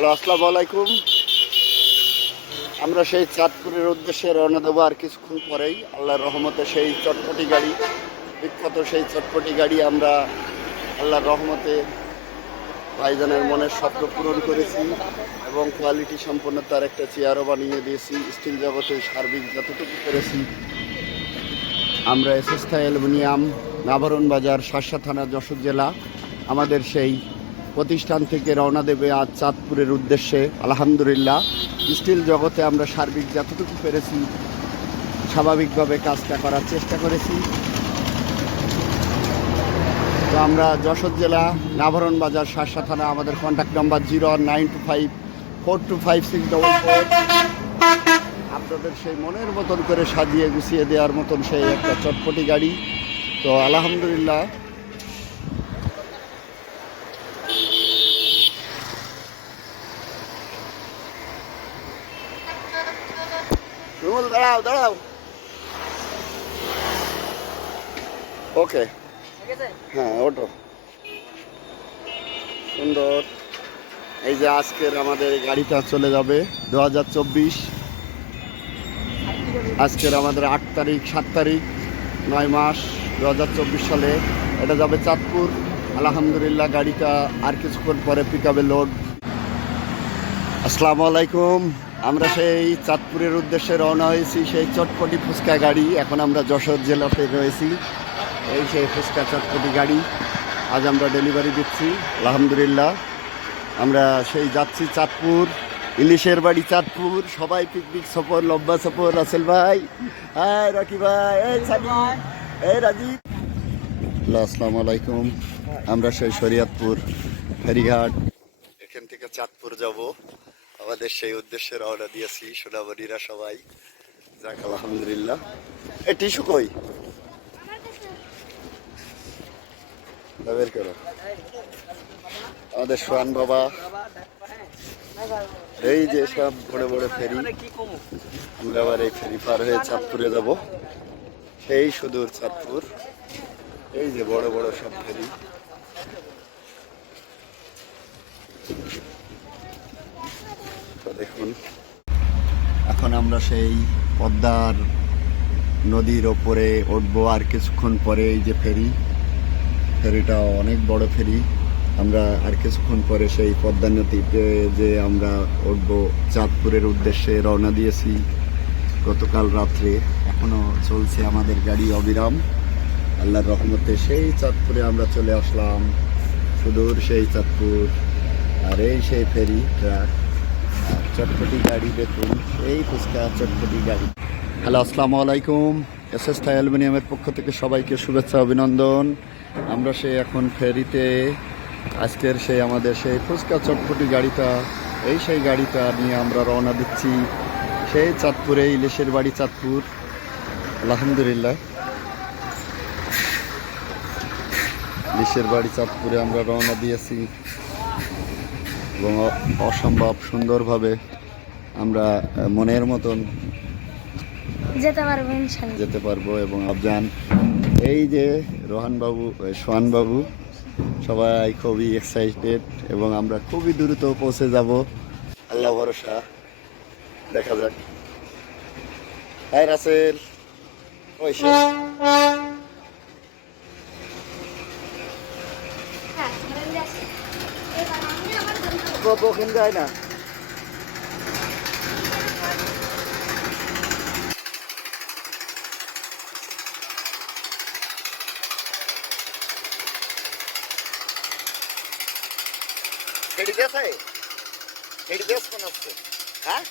Hello, আসসালামু আলাইকুম। আমরা সেই চাঁদপুরের উদ্দেশ্যে রওনা দেবো আর কিছুক্ষণ পরেই। আল্লাহর রহমতে সেই চটপটি গাড়ি, বিখ্যাত সেই চটপটি গাড়ি আমরা আল্লাহর রহমতে ভাইজানের মনের স্বপ্ন পূরণ করেছি এবং কোয়ালিটি সম্পন্ন তার একটা চেয়ারও বানিয়ে দিয়েছি। স্টিল জগতে সার্বিক যতটুকু করেছি আমরা এসএসথা অ্যালুমিনিয়াম নাভারণ বাজার শাসা থানা, যশোর জেলা, আমাদের সেই প্রতিষ্ঠান থেকে রওনা দেবে আজ চাঁদপুরের উদ্দেশ্যে। আলহামদুলিল্লাহ, স্টিল জগতে আমরা সার্বিক যতটুকু পেরেছি, স্বাভাবিকভাবে কাজটা করার চেষ্টা করেছি। তো আমরা যশোর জেলা, নাভারণ বাজার শাসা থানা, আমাদের contact number zero nine two five four two five six double four আপনাদের সেই মনের মতন করে সাজিয়ে গুছিয়ে দেওয়ার মতন সেই একটা চটপটি গাড়ি। তো আলহামদুলিল্লাহ দাঁড়াও দাঁড়াও। ওকে হ্যাঁ ওটো সুন্দর। এই যে আজকের আমাদের গাড়িটা চলে যাবে দু হাজার চব্বিশ। আজকের আমাদের আট তারিখ সাত তারিখ নয় মাস দু হাজার চব্বিশ সালে। এটা যাবে চাঁদপুর। আলহামদুলিল্লাহ গাড়িটা আর কিছুক্ষণ পরে পিক আপে লোড আসসালামু আলাইকুম। আমরা সেই চাঁদপুরের উদ্দেশ্যে রওনা হয়েছি, সেই চটপটি ফুচকা গাড়ি। এখন আমরা যশোর জেলাতে রয়েছি, এই সেই ফুচকা চটপটি গাড়ি। আজ আমরা ডেলিভারি দিচ্ছি, আলহামদুলিল্লাহ। আমরা সেই যাচ্ছি চাঁদপুর, ইলিশের বাড়ি চাঁদপুর। সবাই পিকনিক সফর, লম্বা সফর। রাসেল ভাই, হাই রকি ভাই, এই এই রাজীব। আসসালামু আলাইকুম। আমরা সেই শরিয়াতপুর, ফেরিঘাট। এখান থেকে চাঁদপুর যাব। আমাদের সেই উদ্দেশ্যে রওনা দিয়েছি, সোনামণিরা সবাই। যাক, আলহামদুলিল্লাহ। এ টিস্যু কই? বের করো। আমাদের সোহান বাবা। এই যে সব বড় বড় ফেরি, আমরা আবার এই ফেরি পার হয়ে চাঁদপুরে যাব। সেই সুদূর চাঁদপুর। এই যে বড় বড় সব ফেরি। দেখুন। এখন আমরা সেই পদ্মার নদীর ওপরে উঠবো আর কিছুক্ষণ পরে এই যে ফেরি, ফেরিটা অনেক বড় ফেরি। আমরা আর কিছুক্ষণ পরে সেই পদ্মা নদীতে যে আমরা উঠবো, চাঁদপুরের উদ্দেশ্যে রওনা দিয়েছি গতকাল রাত্রে। এখনও চলছে আমাদের গাড়ি অবিরাম। আল্লাহর রহমতে সেই চাঁদপুরে আমরা চলে আসলাম। সুদূর সেই চাঁদপুর। আর এই সেই ফেরি, ট্রাক। চটপটি গাড়ি দেখুন, এই ফুচকা চটপটি গাড়ি। হ্যালো, আসসালামু আলাইকুম। এস এস থাই অ্যালুমিনিয়ামের পক্ষ থেকে সবাইকে শুভেচ্ছা, অভিনন্দন। আমরা সেই এখন ফেরিতে, আজকের সেই আমাদের সেই ফুচকা চটপটি গাড়িটা, এই সেই গাড়িটা নিয়ে আমরা রওনা দিচ্ছি। সেই চাঁদপুরে, ইলিশের বাড়ি চাঁদপুর। আলহামদুলিল্লাহ। ইলিশের বাড়ি চাঁদপুরে আমরা রওনা দিয়েছি। এবং অসম্ভব সুন্দরভাবে আমরা মনের মতন যেতে পারব যেতে পারব এবং আবজান এই যে রোহান বাবু সোহান বাবু সবাই খুবই এক্সাইটেড এবং আমরা খুবই দ্রুত পৌঁছে যাব। আল্লাহ ভরসা। দেখা যাক। হাই রাসেল। ওই সে কখন যায় না। হেডি দেশ আছে হেডি দেশ কোন আসছে হ্যাঁ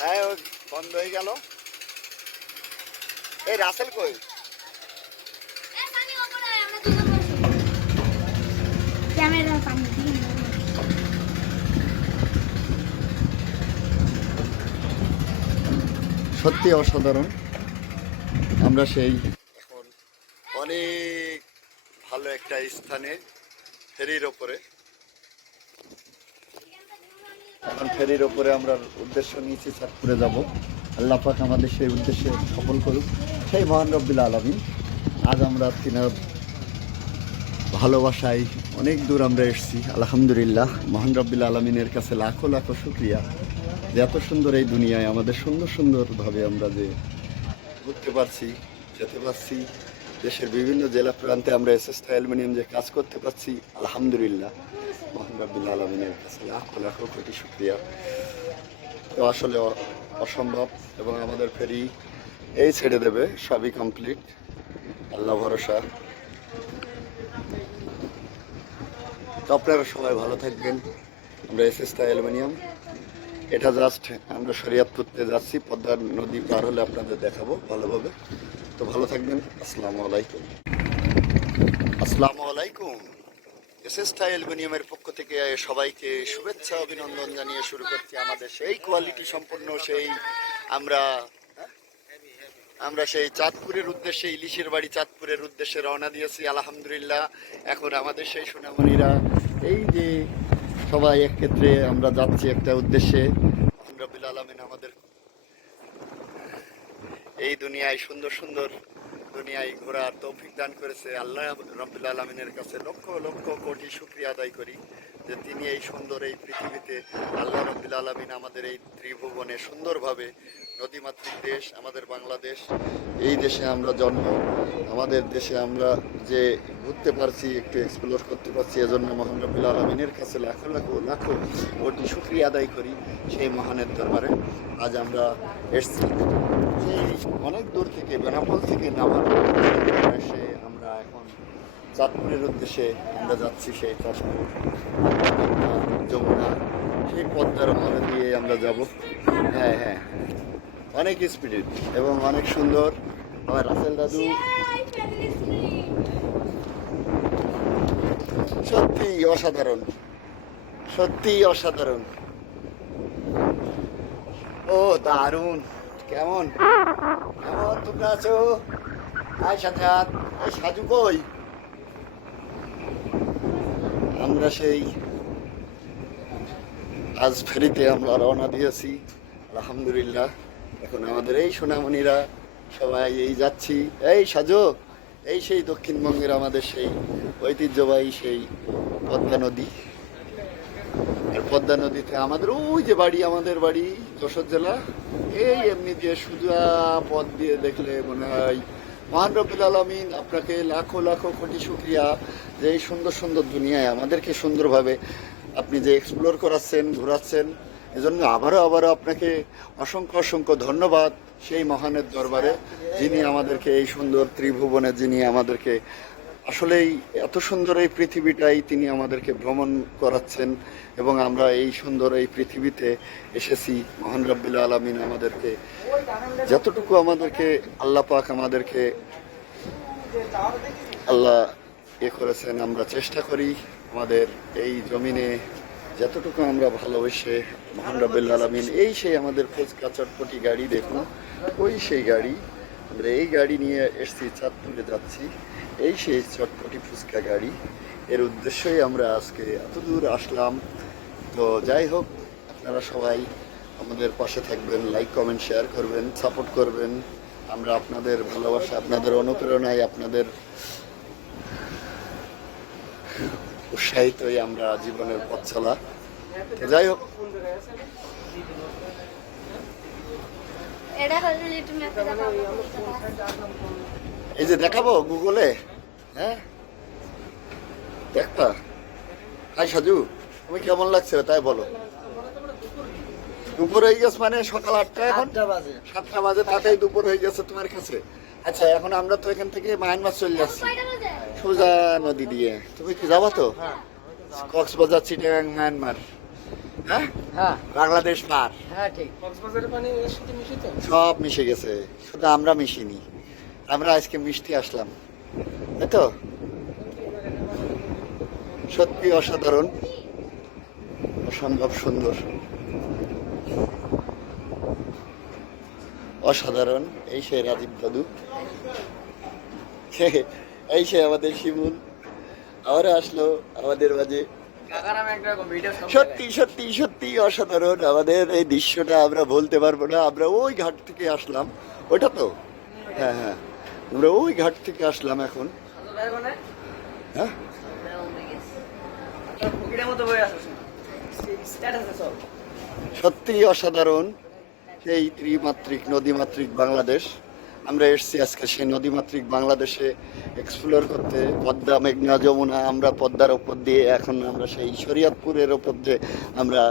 হ্যাঁ ওই বন্ধ হয়ে গেল। এই রাসেল কই? ক্যামেরা পানি। সত্যি অসাধারণ। আমরা সেই এখন অনেক ভালো একটা স্থানে ফেরির ওপরে। এখন ফেরির ওপরে আমরা উদ্দেশ্য নিয়েছি চাঁদপুরে যাব। আল্লাহ পাক আমাদের সেই উদ্দেশ্যে সফল করুক। সেই মহান রব্বিল আলমী আজ আমরা তিনার ভালোবাসায় অনেক দূর আমরা এসেছি। আলহামদুলিল্লাহ, মহান রব্বিল আলমিনের কাছে লাখো লাখো শুক্রিয়া। যে এত সুন্দর এই দুনিয়ায় আমাদের সুন্দর সুন্দরভাবে আমরা যে ঘুরতে পারছি, যেতে পারছি, দেশের বিভিন্ন জেলা প্রান্তে আমরা এস এস অ্যালুমিনিয়াম যে কাজ করতে পারছি, আলহামদুলিল্লাহ। মহান আলমিনের কাছে লাখো লাখো কোটি শুক্রিয়া। তো আসলে অসম্ভব এবং আমাদের ফেরি এই ছেড়ে দেবে, সবই কমপ্লিট আল্লাহ ভরসা। তো আপনারা সবাই ভালো থাকবেন। আমরা এস এস অ্যালুমিনিয়াম এটা জাস্ট আমরা শরিয়াতপুরতে যাচ্ছি পদ্মা নদী পার হলে আপনাদের দেখাবো ভালোভাবে। তো ভালো থাকবেন, আসসালামু আলাইকুম। আসসালামু আলাইকুম। এসএসটা অ্যালুমিনিয়ামের পক্ষ থেকে সবাইকে শুভেচ্ছা, অভিনন্দন জানিয়ে শুরু করছি আমাদের সেই কোয়ালিটি সম্পন্ন সেই আমরা আমরা সেই চাঁদপুরের উদ্দেশ্যে, ইলিশের বাড়ি চাঁদপুরের উদ্দেশ্যে রওনা দিয়েছি, আলহামদুলিল্লাহ। এখন আমাদের সেই সোনামণিরা, এই যে সবাই এক ক্ষেত্রে আমরা যাচ্ছি একটা উদ্দেশ্যে। রবিল আলমিন আমাদের এই দুনিয়ায় সুন্দর সুন্দর দুনিয়ায় ঘোরার তৌফিক দান করেছে। আল্লাহ রবিল আলমিনের কাছে লক্ষ লক্ষ কোটি শুক্রিয়া আদায় করি যে তিনি এই সুন্দর এই পৃথিবীতে আল্লাহ রবিল আলমিন আমাদের এই ত্রিভুবনে সুন্দরভাবে নদীমাতৃক দেশ, আমাদের বাংলাদেশ, এই দেশে আমরা জন্ম। আমাদের দেশে আমরা যে ঘুরতে পারছি, একটু এক্সপ্লোর করতে পারছি, এজন্য মহান রবিল আলমিনের কাছে লাখো লাখো লাখো কোটি শুক্রিয়া আদায় করি সেই মহানের দরবারে। আজ আমরা এসছি অনেক দূর থেকে বেনাপোল থেকে নামার এসে আমরা এখন চাঁদপুরের উদ্দেশ্যে আমরা যাচ্ছি সেই চাঁদপুর। যমুনা, সেই পদ্মার মধ্যে দিয়ে আমরা যাব। হ্যাঁ হ্যাঁ। অনেক স্পিরিট এবং অনেক সুন্দর। আমার রাসেল দাদু। সত্যি অসাধারণ। সত্যি অসাধারণ। ও দারুণ। কেমন? কেমন তোমরা আছো? আয় সাথে হাত। এই সাজু কই? আমরা সেই আজ ফেরিতে আমরা রওনা দিয়েছি। আলহামদুলিল্লাহ। এখন আমাদের এই সোনামণিরা সবাই এই যাচ্ছি। এই সাজো, এই সেই দক্ষিণবঙ্গের আমাদের সেই ঐতিহ্যবাহী সেই পদ্মা নদী। আর পদ্মা নদীতে আমাদের ওই যে বাড়ি, আমাদের বাড়ি যশোর জেলা, এই এমনি দিয়ে সুজা পথ দিয়ে দেখলে মনে হয় মহান রবিল আলমিন আপনাকে লাখো লাখো কোটি শুক্রিয়া যে এই সুন্দর সুন্দর দুনিয়ায় আমাদেরকে সুন্দরভাবে আপনি যে এক্সপ্লোর করাচ্ছেন, ঘোরাচ্ছেন এজন্য আবারও আবারও আপনাকে অসংখ্য অসংখ্য ধন্যবাদ সেই মহানের দরবারে, যিনি আমাদেরকে এই সুন্দর ত্রিভুবনে, যিনি আমাদেরকে আসলেই এত সুন্দর এই পৃথিবীটাই তিনি আমাদেরকে ভ্রমণ করাচ্ছেন এবং আমরা এই সুন্দর এই পৃথিবীতে এসেছি। মহান রব্বিল আলমিন আমাদেরকে যতটুকু আমাদেরকে, আল্লাহ পাক আমাদেরকে আল্লাহ এ করেছেন, আমরা চেষ্টা করি আমাদের এই জমিনে যতটুকু আমরা ভালোবেসে মহান এই সেই আমাদের ফুচকা চটপটি গাড়ি দেখুন, ওই সেই গাড়ি, আমরা এই গাড়ি নিয়ে এসছি চাঁদপুরে যাচ্ছি, এই সেই চটপটি ফুচকা গাড়ি। এর উদ্দেশ্যই আমরা আজকে এত দূর আসলাম। তো যাই হোক, আপনারা সবাই আমাদের পাশে থাকবেন লাইক কমেন্ট শেয়ার করবেন সাপোর্ট করবেন। আমরা আপনাদের ভালোবাসা, আপনাদের অনুপ্রেরণায় আপনাদের উৎসাহিতই আমরা জীবনের পথ চলা যাই হোক। এই যে দেখাবো গুগলে হ্যাঁ? হাই সাজু তুমি কেমন লাগছে তাই বলো। দুপুর হয়ে গেছে মানে সকাল আটটা এখন? সাতটা বাজে তাতেই দুপুর হয়ে গেছে তোমার কাছে। আচ্ছা এখন আমরা তো এখান থেকে মায়ানমার চলে যাচ্ছি। সোজা নদী দিয়ে। তুমি কি যাবা তো? কক্সবাজার চিটাগাং মায়ানমার। হ্যাঁ? হ্যাঁ। বাংলাদেশ পার। হ্যাঁ ঠিক। কক্সবাজারের পানি এর সাথে মিশিত সব মিশে গেছে। শুধু আমরা মিশিনি। আমরা আজকে মিষ্টি আসলাম। তাই তো? সত্যি অসাধারণ। অসম্ভব সুন্দর। অসাধারণ। এই সে রাজীব দাদু। এই সে আমাদের শিমুল। আবার আসলো আমাদের মাঝে। সত্যি সত্যি সত্যি অসাধারণ। আমাদের এই দৃশ্যটা আমরা বলতে পারব না। আমরা ওই ঘাট থেকে আসলাম। ওটা তো? হ্যাঁ হ্যাঁ। আমরা ওই ঘাট থেকে আসলাম এখন। হ্যাঁ? সত্যি অসাধারণ। সেই ত্রিমাত্রিক, নদীমাত্রিক বাংলাদেশ। আমরা এসেছি আজকে সেই নদীমাত্রিক বাংলাদেশে এক্সপ্লোর করতে। পদ্মা, মেঘনা, যমুনা, আমরা পদ্মার ওপর দিয়ে এখন আমরা সেই শরীয়তপুরের ওপর দিয়ে আমরা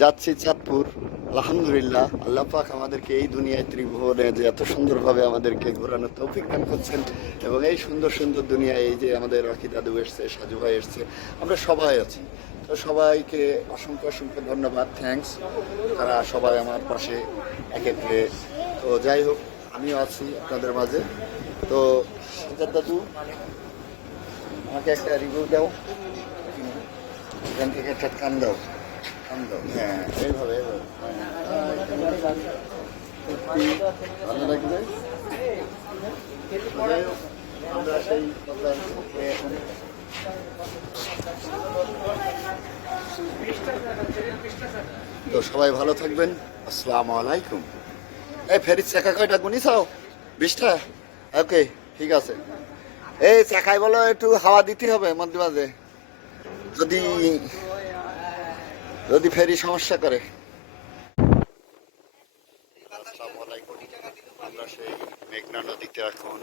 যাচ্ছি চাঁদপুর। আলহামদুলিল্লাহ, আল্লাহ পাক আমাদেরকে এই দুনিয়ায় ত্রিভুবনে যে এত সুন্দরভাবে আমাদেরকে ঘোরানোর তৌফিক দান করছেন এবং এই সুন্দর সুন্দর দুনিয়ায় এই যে আমাদের রাখি দাদু এসছে, সাজু ভাই এসছে, আমরা সবাই আছি। তো সবাইকে অসংখ্য অসংখ্য ধন্যবাদ থ্যাঙ্কস তারা সবাই আমার পাশে একেত্রে তো যাই হোক আমিও আছি আপনাদের মাঝে। তো সাজাদ দাদু, আমাকে একটা রিভিউ দাও। এখান থেকে একটা কান দাও। কান দাও। হ্যাঁ এইভাবে এইভাবে। ভালো লাগবে? সেই তো সবাই ভালো থাকবেন। আসসালামু আলাইকুম। এই ফেরির চাকা কয়টা গুনিছাও বিশটা? ওকে, ঠিক আছে। এই চাকায় বলো, একটু হাওয়া দিতে হবে মধ্যে মাঝে। যদি যদি ফেরি সমস্যা করে। আমরা সেই মেঘনা নদীতে এখন।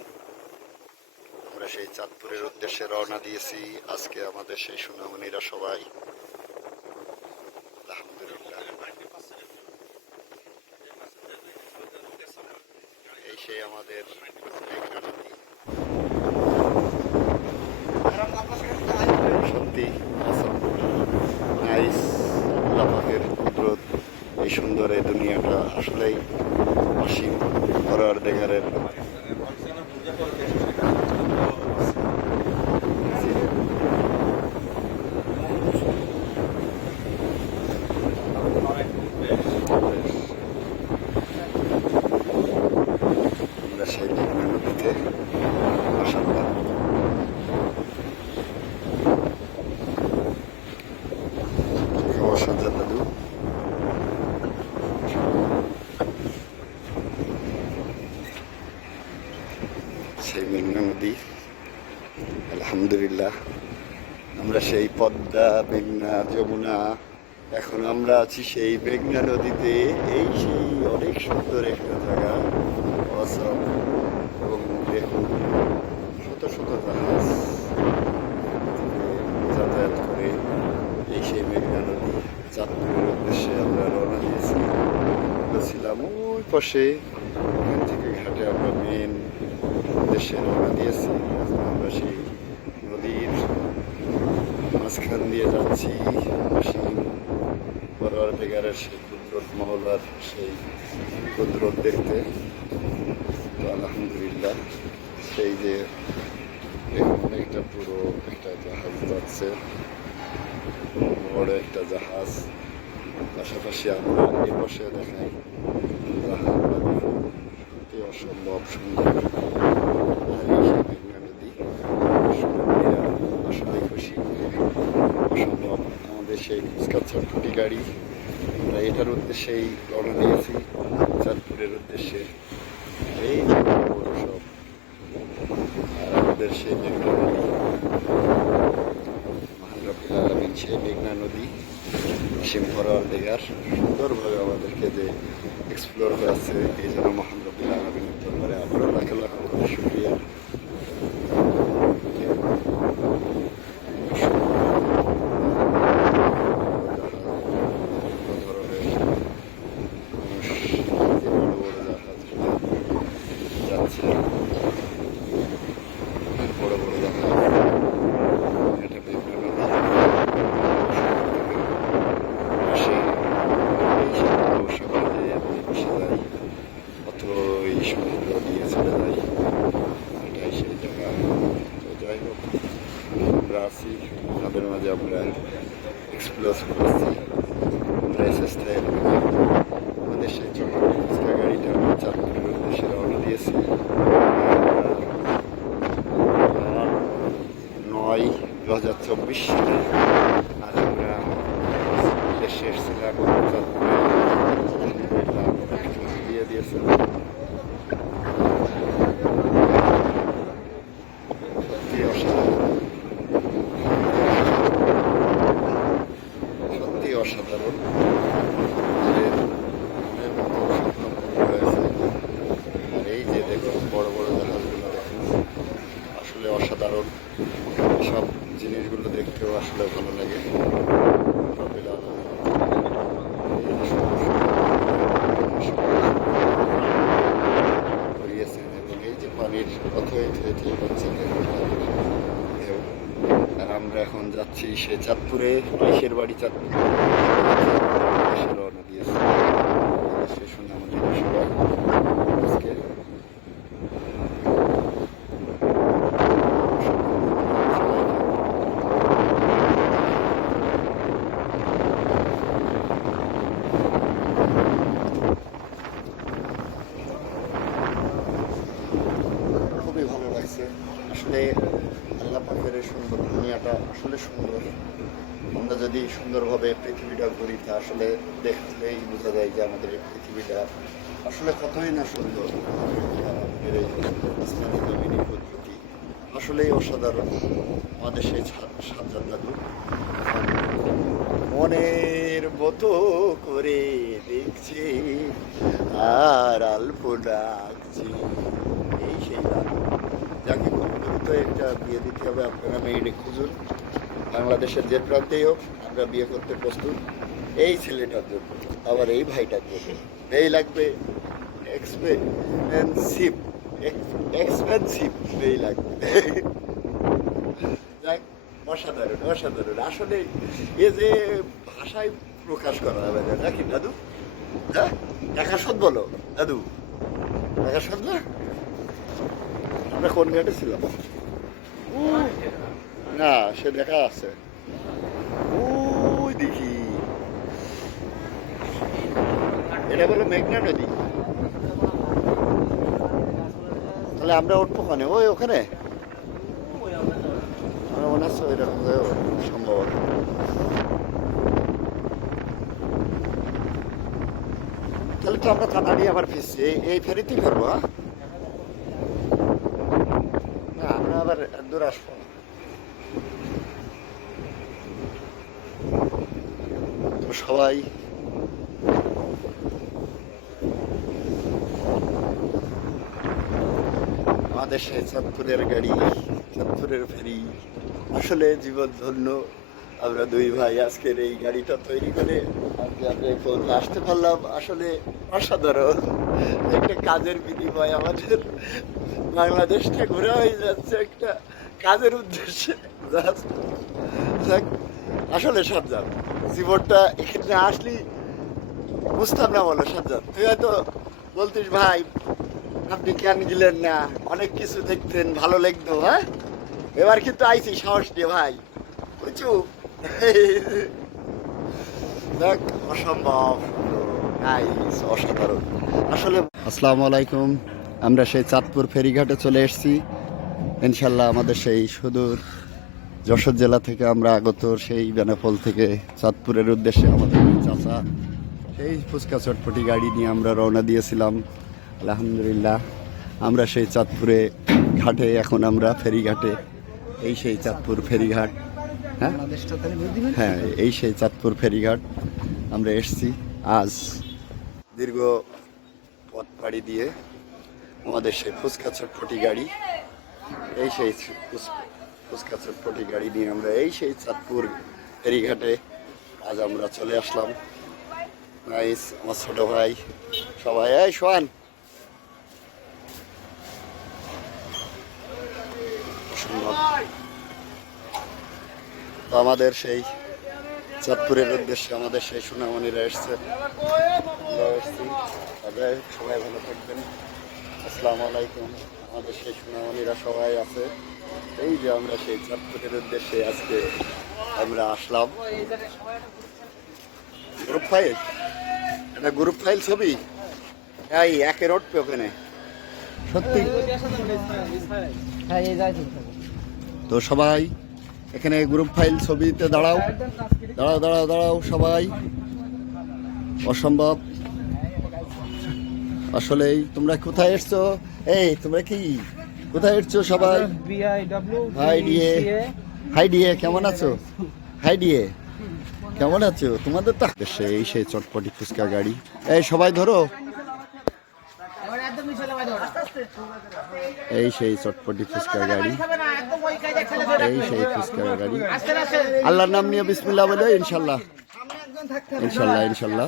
আমরা সেই চাঁদপুরের উদ্দেশ্যে রওনা দিয়েছি। আজকে আমাদের সেই সুনামনিরা সবাই। এই আমাদের সত্যি নাইস লাফাকের কুদরত এই সুন্দর এই দুনিয়াটা আসলেই অসীম। হরার দেখারের আমরা সেই মেঘনা নদীতে মাসাল্লাহ খবর সাজ্জাদ দাদু সেই মেঘনা নদী আলহামদুলিল্লাহ আমরা সেই পদ্মা মেঘনা যমুনা। এখন আমরা আছি সেই মেঘনা নদীতে। এই সেই অনেক সুন্দর একটা জায়গা। Awesome. এবং দেখুন শত শত জাহাজ যাতায়াত করে এই সেই মেঘনা নদী। চাঁদপুরের উদ্দেশ্যে আমরা রওনা দিয়েছি। ছিলাম ওই পাশে ওখান থেকে ঘাটে আমরা মেন উদ্দেশ্যে রওনা দিয়েছি। আমরা সেই মাঝখান দিয়ে যাচ্ছি। অসীম পরোয়ার বেগারের সেই কুদরত মহলার সেই কুদরত দেখতে। তো আলহামদুলিল্লাহ, সেই যে একটা পুরো একটা জাহাজ যাচ্ছে। বড় একটা জাহাজ। পাশাপাশি আমরা এ পাশে দেখাই জাহাজ। অসম্ভব সুন্দর আর এই সেই মেঘনা নদী সুন্দরীরা আসলে খুশি অসম্ভব আমাদের সেই ফুচকা ছটফটি গাড়ি। আমরা এটার উদ্দেশ্যেই রওনা দিয়েছি, চাঁদপুরের উদ্দেশ্যে। এই সব আমাদের সেই মেঘনা নদী। মহান রব্বুল সেই মেঘনা নদী সীম দেয়ার সুন্দরভাবে আমাদেরকে যে এক্সপ্লোর করাচ্ছে, এই জন্য মহান রব্বুল আলমিনের দরবারে আবারও লাখ লাখ করে শুক্রিয়া যাচ্ছে বড় বড় জাহাজ এটা বিভিন্ন পাশে এই সমুদ্র অথবা এই সমুদ্র দিয়ে চলে সেই জায়গা তো যাই হোক আমরা আছি তাদের মাঝে আমরা আমাদের সেই ছোট গাড়িটা আমরা চাঁদপুরের উদ্দেশ্যে নয় দু হাজার চব্বিশ আর আমরা দেশে এসেছিলাম চাঁদপুরে আলহামদুলিল্লাহ দিয়ে দিয়েছে সত্যি অসাধারণ সব জিনিসগুলো দেখতেও আসলে ভালো লাগে এবং এই যে পানির। আর আমরা এখন যাচ্ছি সে চাঁদপুরে বাড়ি চাঁদপুর দেশে রওনা দিয়েছি সে শুনে আমাদের সবাই আজকে খুবই ভালো লাগছে আসলে আল্লাহ পাখের এই সুন্দর দুনিয়াটা আসলে সুন্দর আমরা যদি সুন্দরভাবে পৃথিবীটা ঘুরি তা আসলে দেখলেই বোঝা যায় যে আমাদের এই পৃথিবীটা আসলে কতই না সুন্দর আর আমাদের এই ইসলামী আসলেই অসাধারণ আমাদের সেই সাজ্জাদ দাদু মনের মতো করে দেখছি, আর অল্প ডাকছি এই সেই যাকে খুব দ্রুত একটা বিয়ে দিতে হবে আপনারা মেয়েটি খুঁজুন। বাংলাদেশের যে প্রান্তেই হোক, আমরা বিয়ে করতে প্রস্তুত। এই ছেলেটার জন্য আবার এই ভাইটার জন্য। এই লাগবে। এক্সপেন্সিভ এক্সপেন্সিভ এই লাগবে যাক অসাধারণ অসাধারণ। আসলে এ যে ভাষায় প্রকাশ করা যাবে না, নাকি দাদু? হ্যাঁ? টাকা শোধ বলো, দাদু। টাকা শোধ না? আমরা কোন ঘাটে ছিলাম? না, সে দেখা আছে। ওই দেখি এটা বলো মেঘনা নদী? তাহলে আমরা উঠবো ওখানে। ওই ওখানে? আমরা মনে তাহলে তো আমরা তাড়াতাড়ি আবার ফিরছি। এই ফেরিতেই ফেরবো হ্যাঁ না আমরা আবার এত দূর আসব না তো সবাই সেই চাঁদপুরের গাড়ি, চাঁদপুরের ফেরি, আসলে জীবন ধন্য। আমরা দুই ভাই আজকের এই গাড়িটা তৈরি করে আজকে আমরা আসতে পারলাম। আসলে অসাধারণ। একটা কাজের বিনিময় আমাদের বাংলাদেশটা ঘোরা হয়ে যাচ্ছে একটা কাজের উদ্দেশ্যে। আসলে সাবধান। জীবনটা এখানে আসলি বুঝতাম না বলো, সাবধান। তুই হয়তো বলতিস, ভাই আপনি কেন গেলেন না? অনেক কিছু দেখতেন, ভালো লাগতো হ্যাঁ? এবার কিন্তু আইছি, সাহস দিয়ে ভাই। বুঝছু? দেখ, অসম্ভব। অসাধারণ। আসলে আসসালামু আলাইকুম। আমরা সেই চাঁদপুর ফেরিঘাটে চলে এসেছি। ইনশাল্লাহ আমাদের সেই সুদূর যশোর জেলা থেকে আমরা আগত সেই বেনাপোল থেকে চাঁদপুরের উদ্দেশ্যে আমাদের চাচা, সেই ফুচকা চটপটি গাড়ি নিয়ে আমরা রওনা দিয়েছিলাম। আলহামদুলিল্লাহ। আমরা সেই চাঁদপুরে ঘাটে, এখন আমরা ফেরিঘাটে। এই সেই চাঁদপুর ফেরিঘাট হ্যাঁ? হ্যাঁ এই সেই চাঁদপুর ফেরিঘাট আমরা এসছি আজ দীর্ঘ পথ পাড়ি দিয়ে আমাদের সেই ফুচকা চটপটি গাড়ি। এই সেই ফুচ- ফুচকা চটপটি গাড়ি নিয়ে আমরা এই সেই চাঁদপুর ফেরিঘাটে আজ আমরা চলে আসলাম। আমার ছোট ভাই। সবাই, এই শোয়ান তো আমাদের সেই চাঁদপুরের উদ্দেশ্যে আমাদের সেই সুনামণিরা এসছে। তাদের সবাই ভালো থাকবেন। আসসালামু আলাইকুম। আমাদের সেই সুনামণিরা সবাই আছে। এই যে আমরা সেই চাঁদপুরের উদ্দেশ্যে আজকে আমরা আসলাম। গ্রুপ ফাইল এটা গ্রুপ ফাইল ছবি? এই একে রোড পে ওখানে। সত্যি? তো সবাই এখানে গ্রুপ ফাইল ছবিতে দাঁড়াও। দাঁড়াও দাঁড়াও দাঁড়াও সবাই। অসম্ভব। আসলেই তোমরা কোথায় এসছো? এই তোমরা কি? কোথায় এসছো সবাই? হাই ডিএ হাই ডিএ কেমন আছো? হাই ডিএ কেমন আছো? তোমাদের তো সেই সেই চটপটি ফুচকা গাড়ি। এই সবাই ধরো। এই সেই চটপটি ফুচকা গাড়ি। এই সেই ফুচকা গাড়ি। আল্লাহর নাম নিয়ে বিসমিল্লাহ বলে ইনশাল্লাহ। ইনশাল্লাহ ইনশাল্লাহ।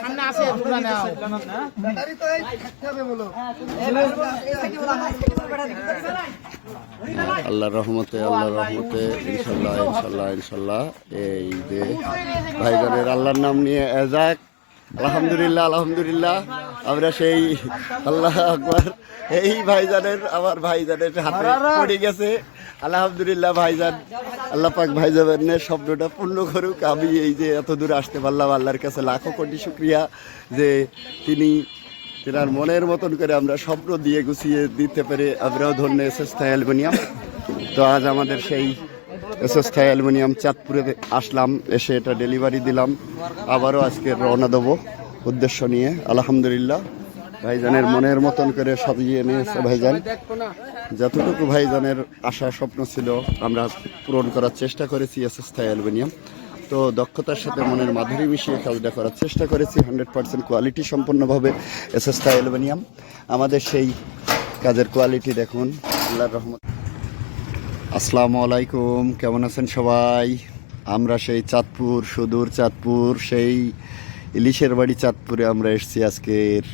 সামনে আছে আল্লাহর রহমতে আল্লাহর রহমতে ইনশাল্লাহ ইনশাল্লাহ ইনশাল্লাহ। এই যে ভাইজানের আল্লাহর নাম নিয়ে এজাক। আলহামদুলিল্লাহ আলহামদুলিল্লাহ। আমরা সেই আল্লাহ আকবার। এই ভাইজানের, আমার ভাইজানের হাতে পড়ে গেছে। আলহামদুলিল্লাহ ভাইজান, আল্লাহ পাক ভাইজানের স্বপ্নটা পূর্ণ করুক। আমি এই যে এত দূর আসতে পারলাম, আল্লাহর কাছে লাখো কোটি শুক্রিয়া যে তিনি তেনার মনের মতন করে আমরা স্বপ্ন দিয়ে গুছিয়ে দিতে পেরে আমরাও ধন্য এস এস তো আজ আমাদের সেই এস এস থাই অ্যালুমিনিয়াম চাঁদপুরে আসলাম, এসে এটা ডেলিভারি দিলাম। আবারও আজকে রওনা দেবো উদ্দেশ্য নিয়ে। আলহামদুলিল্লাহ। ভাইজানের মনের মতন করে সাজিয়ে নিয়েছে ভাইজান। যতটুকু ভাইজানের আশা স্বপ্ন ছিল, আমরা পূরণ করার চেষ্টা করেছি এস এস থাই অ্যালুমিনিয়াম। তো দক্ষতার সাথে মনের মাধুরী মিশিয়ে কাজটা করার চেষ্টা করেছি, হান্ড্রেড পার্সেন্ট কোয়ালিটি সম্পন্নভাবে এস এস থাই অ্যালুমিনিয়াম। আমাদের সেই কাজের কোয়ালিটি দেখুন। আল্লাহর রহমত আসসালামু আলাইকুম, কেমন আছেন সবাই? আমরা সেই চাঁদপুর, সুদূর চাঁদপুর, সেই ইলিশের বাড়ি চাঁদপুরে আমরা এসেছি আজকের।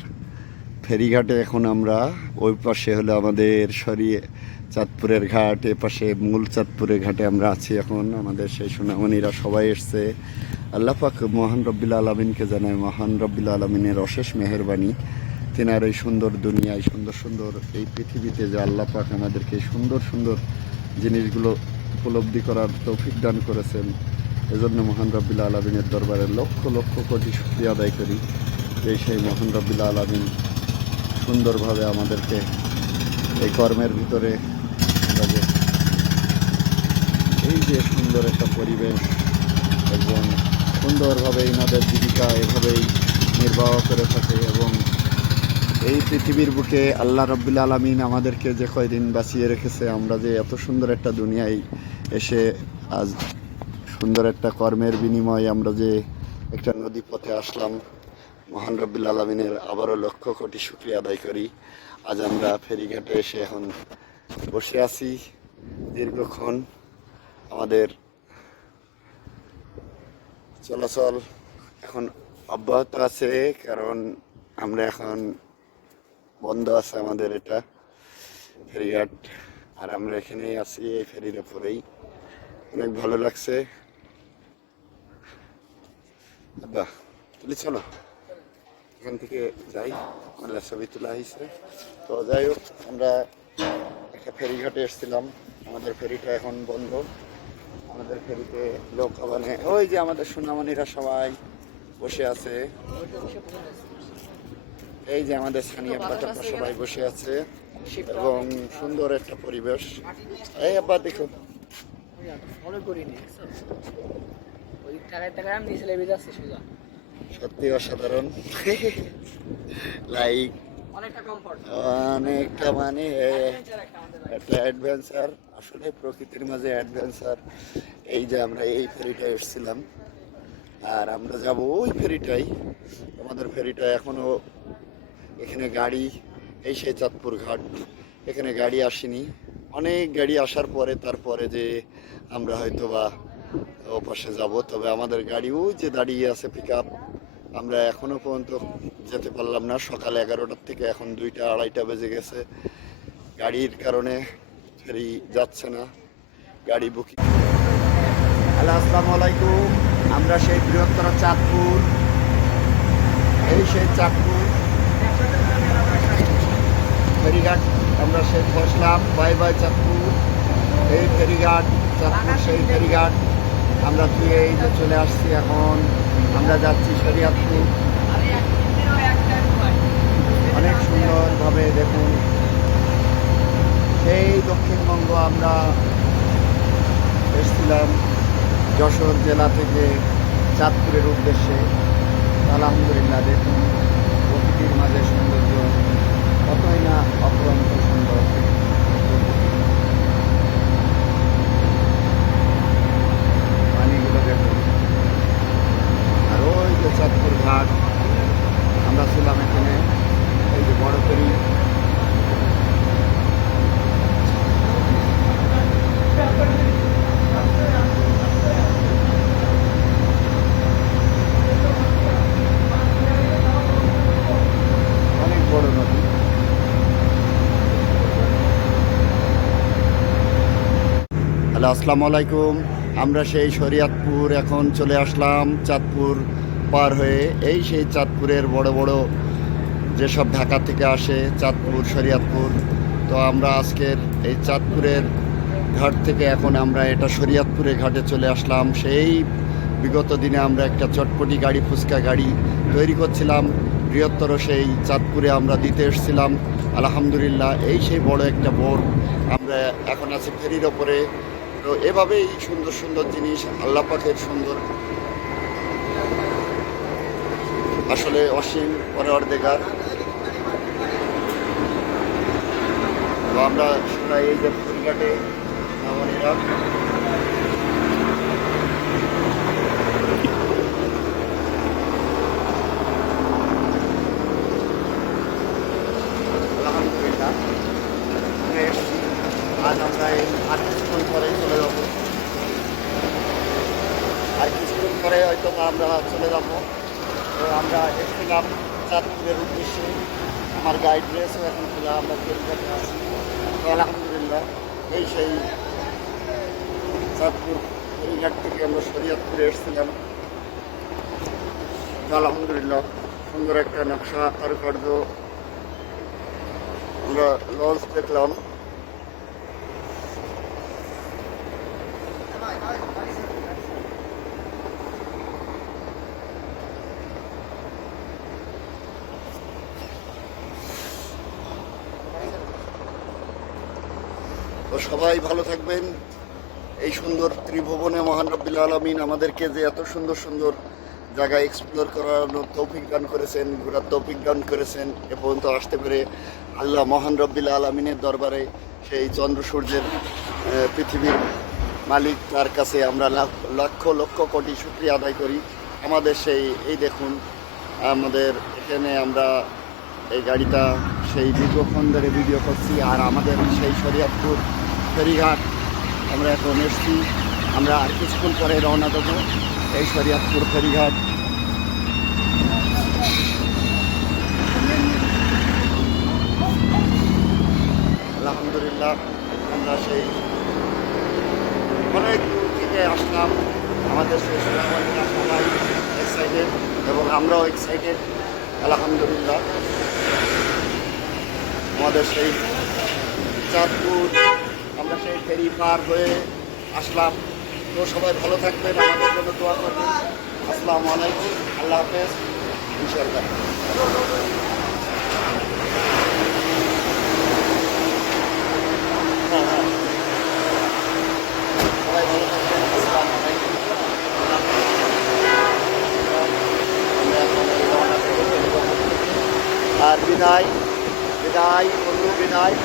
ফেরিঘাটে এখন আমরা, ওই পাশে হলো আমাদের সরিয়ে চাঁদপুরের ঘাট, এ পাশে মূল চাঁদপুরের ঘাটে আমরা আছি এখন, আমাদের সেই সোনামণিরা সবাই এসছে। আল্লাহ পাক মহান রব্বিল আলমিনকে জানায় মহান রব্বিল আলমিনের অশেষ মেহরবানি। তেনার এই সুন্দর দুনিয়ায় সুন্দর সুন্দর এই পৃথিবীতে যে আল্লাহ পাক আমাদেরকে সুন্দর সুন্দর জিনিসগুলো উপলব্ধি করার তৌফিক দান করেছেন। এজন্য মহান রব্বিল আলমিনের দরবারে লক্ষ লক্ষ কোটি শুক্রিয়া আদায় করি যে সেই মহান রব্বিল আলমিন সুন্দরভাবে আমাদেরকে এই কর্মের ভিতরে এই যে সুন্দর একটা পরিবেশ এবং সুন্দরভাবে এনাদের জীবিকা এভাবেই নির্বাহ করে থাকে এবং এই পৃথিবীর বুকে আল্লাহ রব্বুল আলমিন আমাদেরকে যে কয়দিন বাঁচিয়ে রেখেছে, আমরা যে এত সুন্দর একটা দুনিয়ায় এসে আজ সুন্দর একটা কর্মের বিনিময়ে আমরা যে একটা নদী পথে আসলাম, মহান রব্বুল আলমিনের আবারও লক্ষ কোটি শুক্রিয়া আদায় করি। আজ আমরা ফেরিঘাটে এসে এখন বসে আছি দীর্ঘক্ষণ। আমাদের চলাচল এখন অব্যাহত আছে, কারণ আমরা এখন বন্ধ আছে আমাদের এটা ফেরিঘাট। আর আমরা এখানেই আছি এই ফেরির ওপরেই। অনেক ভালো লাগছে। তুলি চলো। এখান থেকে যাই। আল্লাহ ছবি তোলা হয়েছে। তো যাই হোক, আমরা একটা ফেরিঘাটে এসেছিলাম। আমাদের ফেরিটা এখন বন্ধ। আমাদের ফেরিতে লোক মানে ওই যে আমাদের সোনামণিরা সবাই বসে আছে। এই যে আমাদের স্থানীয় আব্বা সবাই বসে আছে এবং সুন্দর একটা পরিবেশ। এই আব্বা, দেখো। সত্যি অসাধারণ। লাইক অনেকটা মানে একটা অ্যাডভেঞ্চার আসলে প্রকৃতির মাঝে অ্যাডভেঞ্চার এই যে আমরা এই ফেরিটা এসেছিলাম। আর আমরা যাব ওই ফেরিটাই আমাদের ফেরিটা এখনও এখানে গাড়ি, এই সেই চাঁদপুর ঘাট, এখানে গাড়ি আসেনি। অনেক গাড়ি আসার পরে, তারপরে যে আমরা হয়তো বা ওপাশে যাব, তবে আমাদের গাড়ি ওই যে দাঁড়িয়ে আছে পিক আমরা এখনও পর্যন্ত যেতে পারলাম না। সকাল এগারোটার থেকে এখন দুইটা আড়াইটা বেজে গেছে। গাড়ির কারণে ফেরি যাচ্ছে না, গাড়ি বুকিং হ্যালো, আসসালামু আলাইকুম। আমরা সেই বৃহত্তর চাঁদপুর, এই সেই চাঁদপুর ফেরিঘাট, আমরা সেই বসলাম বাই বাই চাঁদপুর, এই ফেরিঘাট, চাঁদপুর সেই ফেরিঘাট। আমরা ধুয়ে এই যে চলে আসছি এখন। আমরা যাচ্ছি শরিয়াতপুর। অনেক সুন্দরভাবে দেখুন। সেই দক্ষিণবঙ্গ আমরা এসেছিলাম যশোর জেলা থেকে চাঁদপুরের উদ্দেশ্যে। আলহামদুলিল্লাহ, দেখুন, প্রকৃতির মাঝে সৌন্দর্য কতই না অপরন্ত সুন্দর। আর ওই যে চাঁদপুর ঘাট আমরা ছিলাম এখানে হ্যালো আসসালামু আলাইকুম। আমরা সেই শরিয়াতপুর এখন চলে আসলাম, চাঁদপুর পার হয়ে। এই সেই চাঁদপুরের বড় বড় যেসব ঢাকা থেকে আসে, চাঁদপুর, শরিয়াতপুর। তো আমরা আজকের এই চাঁদপুরের ঘাট থেকে এখন আমরা এটা শরিয়াতপুরের ঘাটে চলে আসলাম। সেই বিগত দিনে আমরা একটা চটপটি গাড়ি, ফুচকা গাড়ি তৈরি করছিলাম। বৃহত্তর সেই চাঁদপুরে আমরা দিতে এসেছিলাম। আলহামদুলিল্লাহ, এই সেই বড় একটা বোর্ড আমরা এখন আছি ফেরির ওপরে। তো এভাবেই সুন্দর সুন্দর জিনিস, আল্লাহ পাকের সুন্দর। আসলে অসীম পরে অর্ধেকার তো আমরা এই যে ফেরিঘাটে আমাদেরা আলহামদুলিল্লাহ আমরা এসেছি আজ আমরা এই আর কিছুক্ষণ পরেই চলে যাব আর কিছুক্ষণ পরে হয়তো বা আমরা চলে যাব। তো আমরা এসেছিলাম চাঁদপুরের উদ্দেশ্যে। আমার গাইড রয়েছে, এখন খোলা আমরা ফেরিঘাটে আছি আলহামদুলিল্লাহ, এই সেই চাঁদপুর ফেরিঘাট থেকে আমরা শরীয়তপুরে এসেছিলাম। আলহামদুলিল্লাহ, সুন্দর একটা নকশা কারুকার্য আমরা লঞ্চ দেখলাম। তো সবাই ভালো থাকবেন। এই সুন্দর ত্রিভুবনে মহান রব্বিল আলমিন আমাদেরকে যে এত সুন্দর সুন্দর জায়গা এক্সপ্লোর করানোর তৌফিক দান করেছেন, ঘোরার তৌফিক দান করেছেন, এ পর্যন্ত আসতে পেরে আল্লাহ মহান রব্বিল আলমিনের দরবারে সেই চন্দ্র সূর্যের পৃথিবীর মালিক, তার কাছে আমরা লক্ষ লক্ষ কোটি শুক্রিয়া আদায় করি। আমাদের সেই, এই দেখুন, আমাদের এখানে আমরা এই গাড়িটা, সেই দীর্ঘক্ষণ ধরে ভিডিও করছি, আর আমাদের সেই শরিয়াতপুর ফেরিঘাট আমরা এখন এসছি। আমরা আর কিছুক্ষণ পরে রওনা দেবো। এই শরিয়াতপুর ফেরিঘাট। আলহামদুলিল্লাহ, আমরা সেই অনেক দূর থেকে আসলাম। আমাদের সেই সোনামানিরা সবাই এক্সাইটেড এবং আমরাও এক্সাইটেড আলহামদুলিল্লাহ। আমাদের সেই চাঁদপুর সেই ফেরি পার হয়ে আসলাম। তো সবাই ভালো থাকবেন, আমাদের জন্য দোয়া করবেন। আসসালামু আলাইকুম, আল্লাহ হাফেজ। ইনশাআল্লাহ। হ্যাঁ হ্যাঁ। আর বিদায় বিদায় বন্ধু, বিদায়।